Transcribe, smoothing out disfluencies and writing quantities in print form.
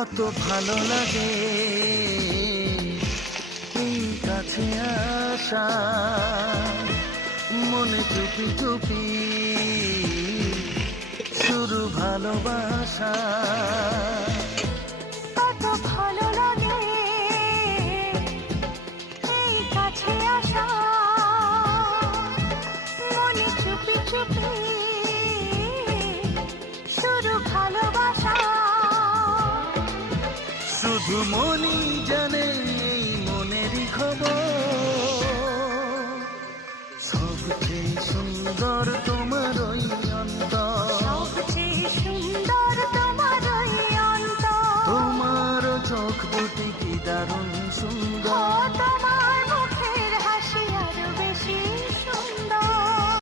কত ভালো লাগে এই কাছে আসা, মনে চুপি চুপি শুরু ভালোবাসা। কত ভালো লাগে এই কাছে আসা, মনে চুপি চুপি